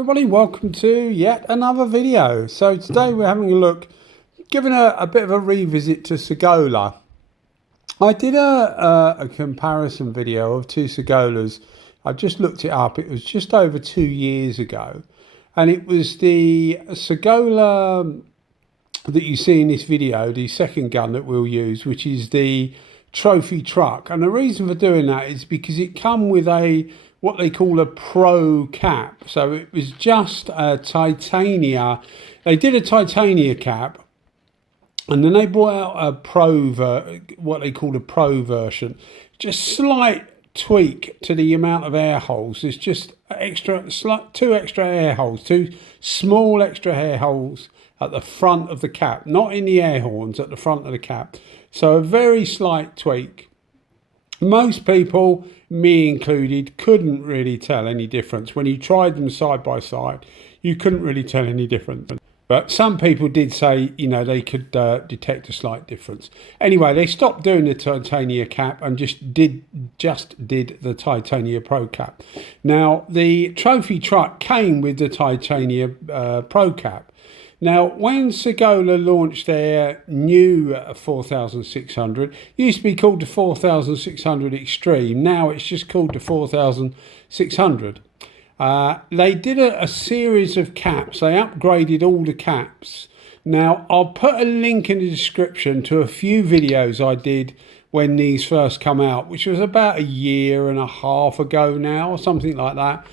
everybody, welcome to yet another video. So today we're having a look, giving a bit of a revisit to Sagola. I did a comparison video of two Sagolas. I just looked it up. It was just over 2 years ago, and it was the Sagola that you see in this video, the second gun that we'll use, which is the trophy truck. And the reason for doing that is because it come with what they call a pro cap. So it was just a Titania. They did a Titania cap, and then they brought out a what they call a pro version. Just slight tweak to the amount of air holes. There's just two extra air holes, two small extra air holes at the front of the cap, not in the air horns, at the front of the cap. So a very slight tweak. Most people, me included, couldn't really tell any difference. When you tried them side by side, you couldn't really tell any difference. But some people did say, you know, they could detect a slight difference. Anyway, they stopped doing the Titania cap and just did the Titania Pro cap. Now, the trophy truck came with the Titania Pro cap. Now, when Sagola launched their new 4600, used to be called the 4600 Extreme. Now it's just called the 4600. They did a series of caps. They upgraded all the caps. Now, I'll put a link in the description to a few videos I did when these first come out, which was about 1.5 years ago now, or something like that.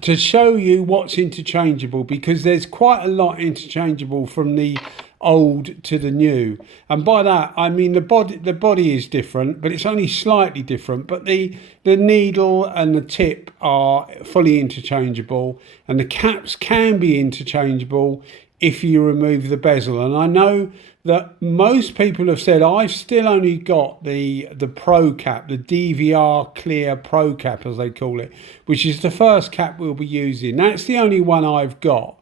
To show you what's interchangeable, because there's quite a lot interchangeable from the old to the new. And by that I mean the body is different, but it's only slightly different, but the needle and the tip are fully interchangeable, and the caps can be interchangeable if you remove the bezel. And I know that most people have said, I've still only got the Pro cap, the DVR Clear Pro Cap as they call it, which is the first cap we'll be using. That's the only one I've got.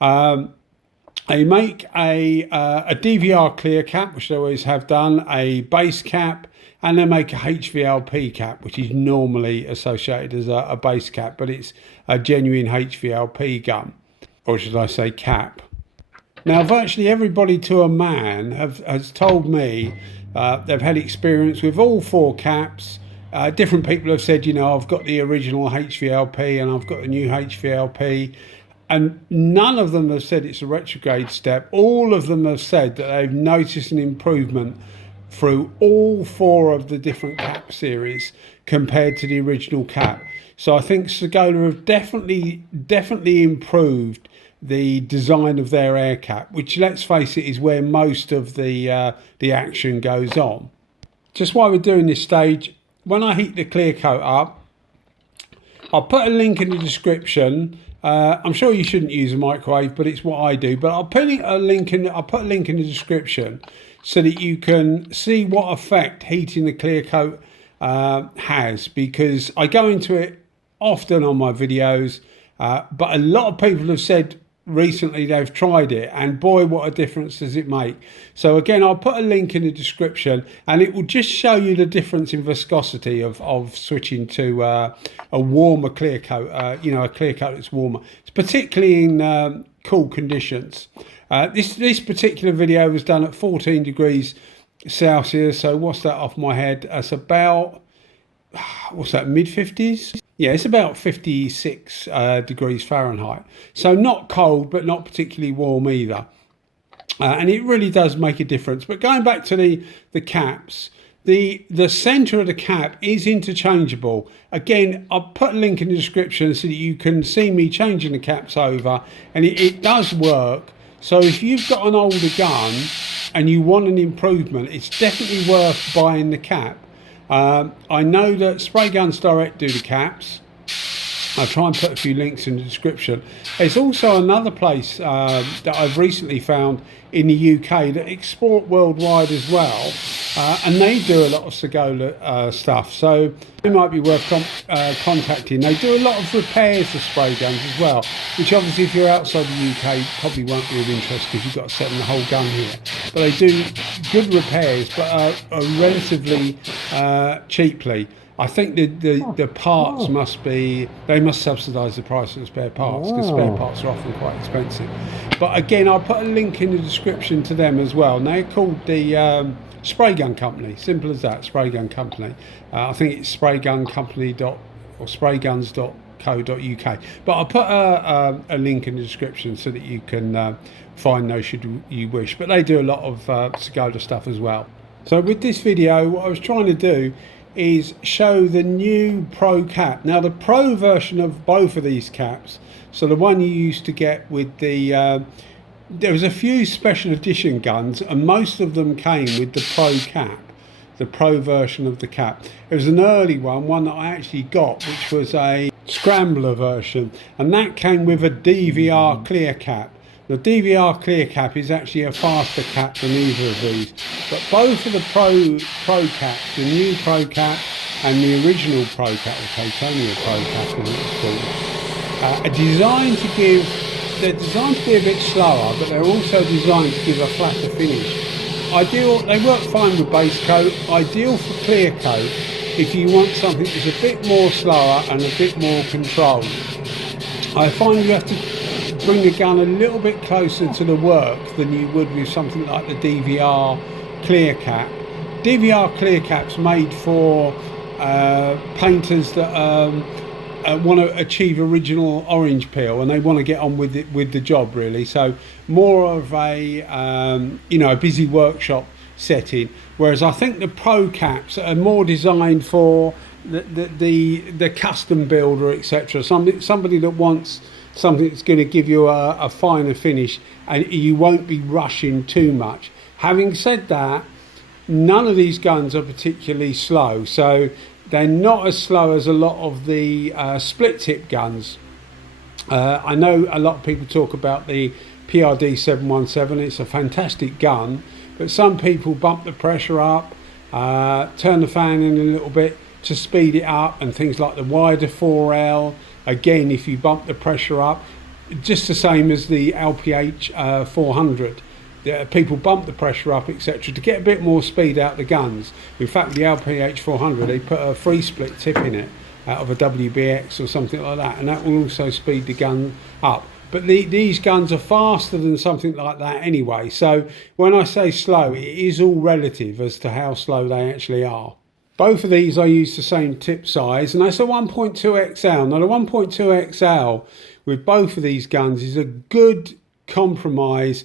They make a DVR Clear Cap, which they always have done, a base cap, and they make a HVLP cap, which is normally associated as a base cap, but it's a genuine HVLP gun, or should I say cap. Now, virtually everybody to a man has told me they've had experience with all four caps. Different people have said, you know, I've got the original HVLP and I've got the new HVLP. And none of them have said it's a retrograde step. All of them have said that they've noticed an improvement through all four of the different cap series compared to the original cap. So I think Sagola have definitely improved the design of their air cap, which, let's face it, is where most of the action goes on. Just while we're doing this stage, when I heat the clear coat up, I'll put a link in the description. I'm sure you shouldn't use a microwave, but it's what I do. But I'll put a link in the description so that you can see what effect heating the clear coat has, because I go into it often on my videos. But a lot of people have said recently they've tried it, and boy, what a difference does it make. So again, I'll put a link in the description, and it will just show you the difference in viscosity of switching to a warmer clear coat, you know, a clear coat that's warmer. It's particularly in cool conditions. This particular video was done at 14 degrees Celsius. So what's that off my head? That's about, what's that, mid-50s? Yeah, it's about 56 degrees Fahrenheit. So not cold, but not particularly warm either. And it really does make a difference. But going back to the caps, the center of the cap is interchangeable. Again, I'll put a link in the description so that you can see me changing the caps over, and it does work. So if you've got an older gun and you want an improvement, it's definitely worth buying the cap. I know that Sprayguns Direct do the caps. I'll try and put a few links in the description. There's also another place that I've recently found in the UK that export worldwide as well, and they do a lot of Sagola stuff, so it might be worth contacting. They do a lot of repairs for spray guns as well, which obviously if you're outside the UK probably won't be of interest because you've got to set them the whole gun here. but they do good repairs, but are relatively cheaply. I think the parts they must subsidise the price of the spare parts, because spare parts are often quite expensive. But again, I'll put a link in the description to them as well. And they're called the Spray Gun Company, simple as that, Spray Gun Company. I think it's sprayguns.co.uk. But I'll put a link in the description so that you can find those should you wish. But they do a lot of Sagola stuff as well. So with this video, what I was trying to do is show the new Pro cap. Now the Pro version of both of these caps, so the one you used to get with the there was a few special edition guns, and most of them came with the Pro cap, the Pro version of the cap. It was an early one that I actually got, which was a scrambler version, and that came with a DVR Clear Cap. The DVR Clear Cap is actually a faster cap than either of these, but both of the Pro caps, the new Pro cap and the original Pro cap, the Titania Pro cap as it's called, are designed to give. They're designed to be a bit slower, but they're also designed to give a flatter finish. They work fine with base coat. Ideal for clear coat if you want something that's a bit more slower and a bit more controlled. I find you have to bring the gun a little bit closer to the work than you would with something like the DVR Clear Cap. DVR Clear Cap's made for painters that want to achieve original orange peel, and they want to get on with it, with the job really. So more of a a busy workshop setting, whereas I think the Pro caps are more designed for the custom builder, etc. Somebody that wants something that's going to give you a finer finish, and you won't be rushing too much. Having said that, none of these guns are particularly slow, so they're not as slow as a lot of the split tip guns. I know a lot of people talk about the PRD 717. It's a fantastic gun, but some people bump the pressure up, turn the fan in a little bit to speed it up, and things like the wider 4L. Again, if you bump the pressure up, just the same as the LPH 400. People bump the pressure up, etc., to get a bit more speed out the guns. In fact, the LPH 400, they put a free split tip in it out of a WBX or something like that, and that will also speed the gun up. But these guns are faster than something like that anyway. So when I say slow, it is all relative as to how slow they actually are. Both of these I use the same tip size, and that's a 1.2 XL. Now the 1.2 XL with both of these guns is a good compromise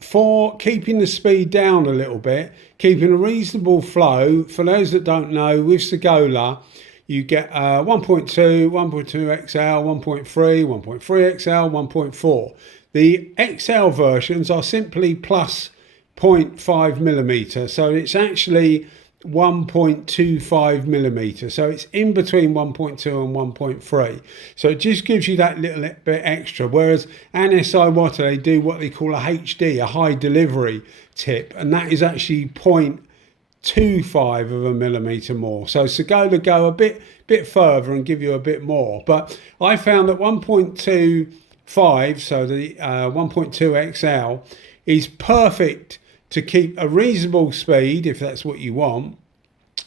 for keeping the speed down a little bit, keeping a reasonable flow. For those that don't know, with Sagola, you get 1.2, 1.2 XL, 1.3, 1.3 XL, 1.4. The XL versions are simply plus 0.5 millimeter, so it's actually 1.25 millimeter, so it's in between 1.2 and 1.3, so it just gives you that little bit extra. Whereas NSI Water, they do what they call a HD, a high delivery tip, and that is actually 0.25 of a millimeter more. So Sagola go a bit further and give you a bit more, but I found that 1.25, so the 1.2 XL is perfect to keep a reasonable speed if that's what you want,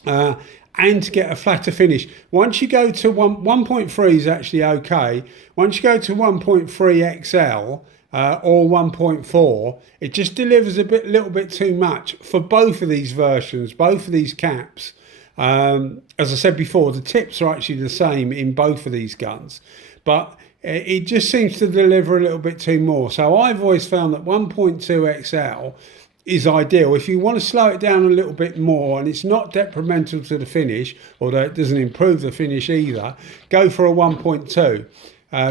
and to get a flatter finish. Once you go to 1.3 is actually okay. Once you go to 1.3 XL or 1.4, it just delivers a little bit too much for both of these versions, both of these caps. As I said before, the tips are actually the same in both of these guns, but it just seems to deliver a little bit too more. So I've always found that 1.2 XL is ideal. If you want to slow it down a little bit more and it's not detrimental to the finish, although it doesn't improve the finish either, go for a 1.2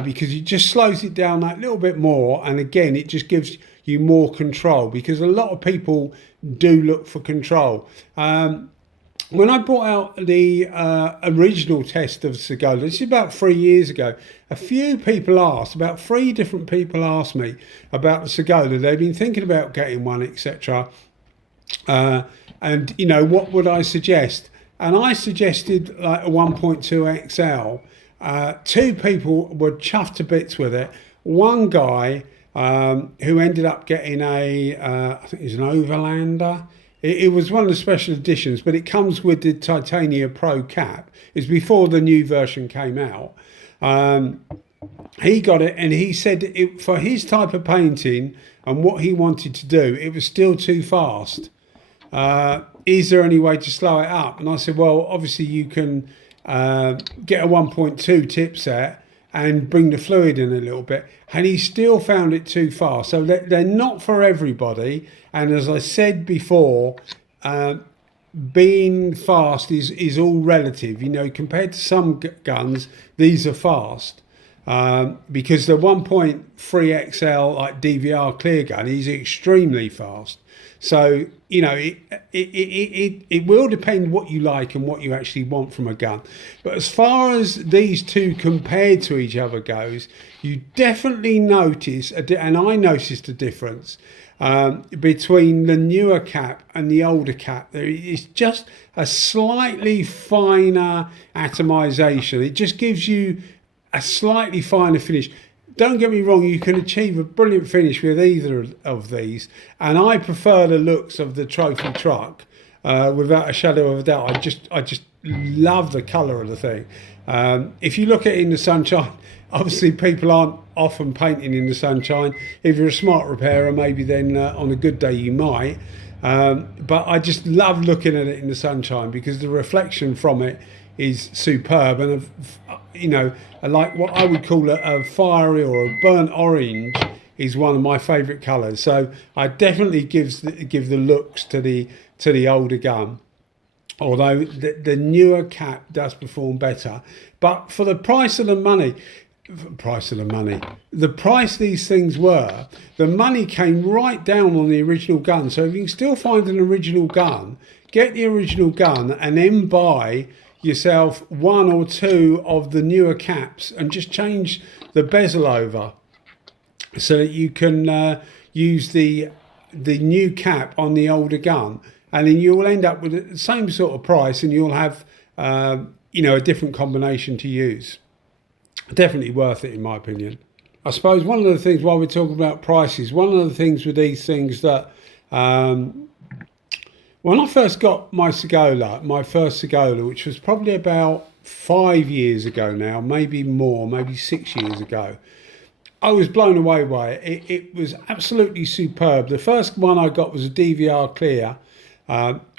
because it just slows it down that little bit more, and again it just gives you more control, because a lot of people do look for control. When I brought out the original test of Sagola, this is about 3 years ago, a few people asked, about 3 different people asked me about the Sagola. They've been thinking about getting one, etc. And, you know, what would I suggest? And I suggested like a 1.2 XL. 2 people were chuffed to bits with it. One guy who ended up getting I think it was an Overlander. It was one of the special editions, but it comes with the Titania Pro cap. It's before the new version came out. He got it, and he said for his type of painting and what he wanted to do, it was still too fast. Is there any way to slow it up? And I said, well, obviously you can get a 1.2 tip set and bring the fluid in a little bit. And he still found it too fast. So they're not for everybody. And as I said before, being fast is all relative. You know, compared to some guns, these are fast. Because the 1.3 XL like DVR Clear gun is extremely fast. So, you know, it will depend what you like and what you actually want from a gun. But as far as these two compared to each other goes, you definitely notice, and I noticed a difference between the newer cap and the older cap. There is just a slightly finer atomization. It just gives you a slightly finer finish. Don't get me wrong, you can achieve a brilliant finish with either of these, and I prefer the looks of the trophy truck without a shadow of a doubt. I just love the colour of the thing. If you look at it in the sunshine, obviously people aren't often painting in the sunshine. If you're a smart repairer, maybe then on a good day you might. But I just love looking at it in the sunshine because the reflection from it is superb, and you know, like what I would call a fiery or a burnt orange is one of my favourite colours. So I definitely give the looks to the older gun, although the newer cap does perform better. But for the price of the money, the price these things were, the money came right down on the original gun. So if you can still find an original gun, get the original gun and then buy yourself one or two of the newer caps and just change the bezel over so that you can use the new cap on the older gun, and then you will end up with the same sort of price, and you'll have you know, a different combination to use. Definitely worth it in my opinion. I suppose one of the things, while we're talking about prices, one of the things with these things that when I first got my Sagola, my first Sagola, which was probably about 5 years ago now, maybe more, maybe 6 years ago, I was blown away by it. It was absolutely superb. The first one I got was a DVR Clear,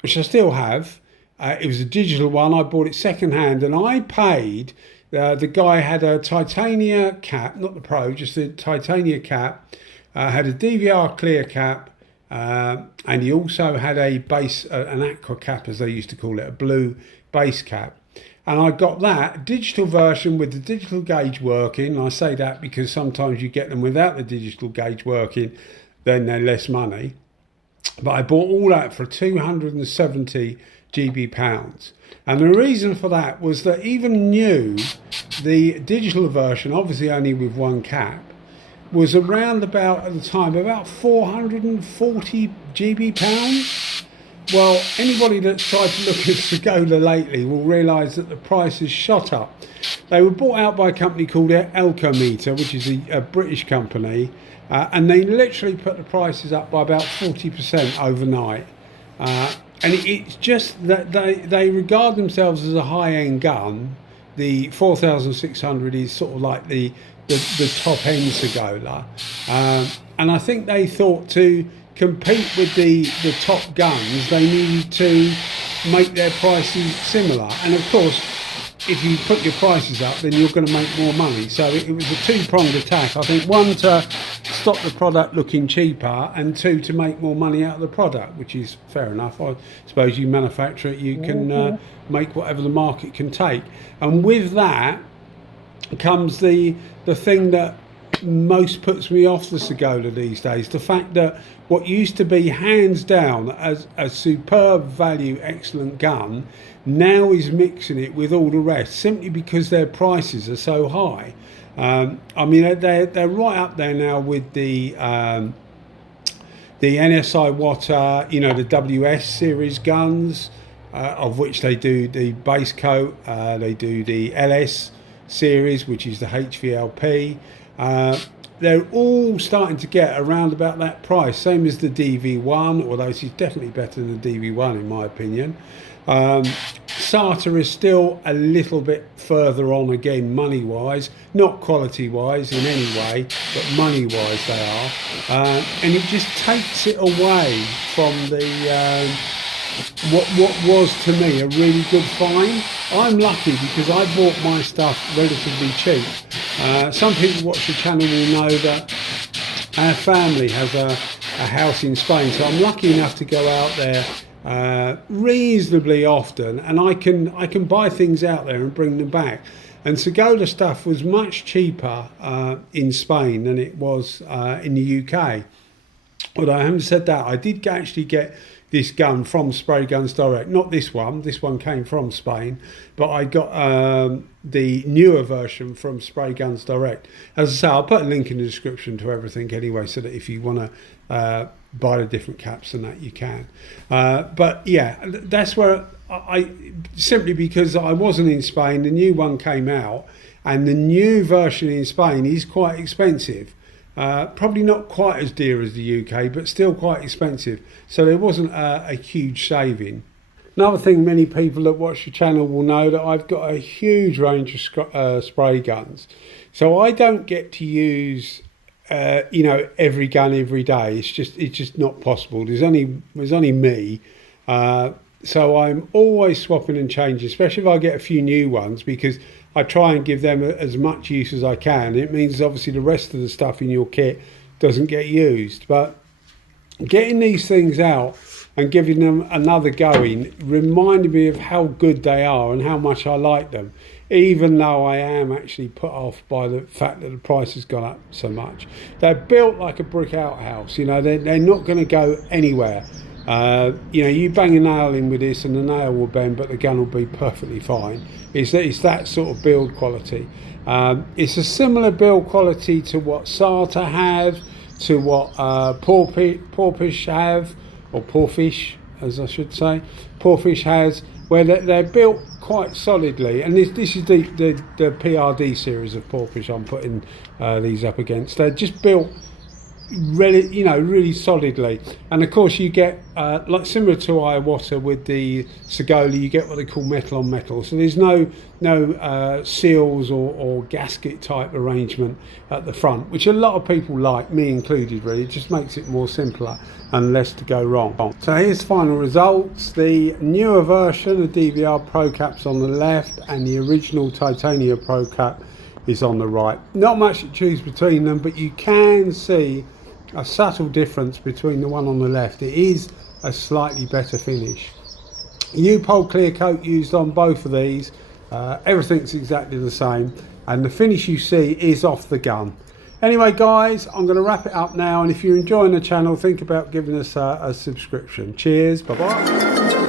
which I still have. It was a digital one. I bought it second hand, and I paid, the guy had a Titania cap, not the Pro, just the Titania cap, had a DVR Clear Cap, and he also had a base, an aqua cap as they used to call it, a blue base cap. And I got that digital version with the digital gauge working. I say that because sometimes you get them without the digital gauge working, then they're less money. But I bought all that for 270 GB pounds. And the reason for that was that even new, the digital version, obviously only with one cap, was around about, at the time, about 440 GB pounds. Well, anybody that's tried to look at Sagola lately will realise that the price has shot up. They were bought out by a company called Elcometer, which is a British company, and they literally put the prices up by about 40% overnight. And it's just that they regard themselves as a high-end gun. The 4600 is sort of like the top end Sagola, and I think they thought to compete with the top guns, they needed to make their prices similar. And of course, if you put your prices up, then you're going to make more money. So it was a two-pronged attack. I think one, to stop the product looking cheaper, and two, to make more money out of the product, which is fair enough. I suppose you manufacture it, you can make whatever the market can take. And with that comes the thing that most puts me off the Sagola these days, the fact that what used to be hands down as a superb value, excellent gun, now is mixing it with all the rest simply because their prices are so high. I mean, they're right up there now with the NSI Water, you know, the WS series guns, of which they do the base coat, they do the LS series, which is the HVLP. they're all starting to get around about that price, same as the DV1, although this is definitely better than the DV1 in my opinion. SATA is still a little bit further on again, money wise, not quality wise in any way, but money wise they are, and it just takes it away from the what was to me a really good find. I'm lucky because I bought my stuff relatively cheap. Some people watch the channel will know that our family has a house in Spain, so I'm lucky enough to go out there reasonably often, and I can buy things out there and bring them back. And Sagola stuff was much cheaper in Spain than it was in the UK. Although having said that, I did actually get this gun from Sprayguns Direct, not this one came from Spain, but I got the newer version from Sprayguns Direct. As I say, I'll put a link in the description to everything anyway, so that if you want to buy the different caps and that, you can. But yeah, that's where I simply because I wasn't in Spain, the new one came out, and the new version in Spain is quite expensive. Probably not quite as dear as the UK, but still quite expensive. So there wasn't a huge saving. Another thing, many people that watch the channel will know that I've got a huge range of spray guns. So I don't get to use, you know, every gun every day. It's just not possible. There's only me. So I'm always swapping and changing, especially if I get a few new ones, because I try and give them as much use as I can. It means obviously the rest of the stuff in your kit doesn't get used. But getting these things out and giving them another going reminded me of how good they are and how much I like them, even though I am actually put off by the fact that the price has gone up so much. They're built like a brick outhouse, you know, they're not going to go anywhere. You know, you bang a nail in with this and the nail will bend, but the gun will be perfectly fine. It's that sort of build quality. It's a similar build quality to what SATA have, to what Porfish have, or Porfish as I should say, Porfish has, where they're built quite solidly. And this is the PRD series of Porfish I'm putting these up against. They're just built really, you know, really solidly. And of course you get like similar to Iwata with the Sagola, you get what they call metal on metal, so there's no seals or gasket type arrangement at the front, which a lot of people like, me included really. It just makes it more simpler and less to go wrong. So here's final results. The newer version, the DVR Pro Cap's on the left, and the original Titania Pro Cap is on the right. Not much to choose between them, but you can see a subtle difference between the one on the left. It is a slightly better finish. U-Pole clear coat used on both of these. Everything's exactly the same, and the finish you see is off the gun. Anyway guys, I'm going to wrap it up now, and if you're enjoying the channel, think about giving us a subscription. Cheers, bye bye.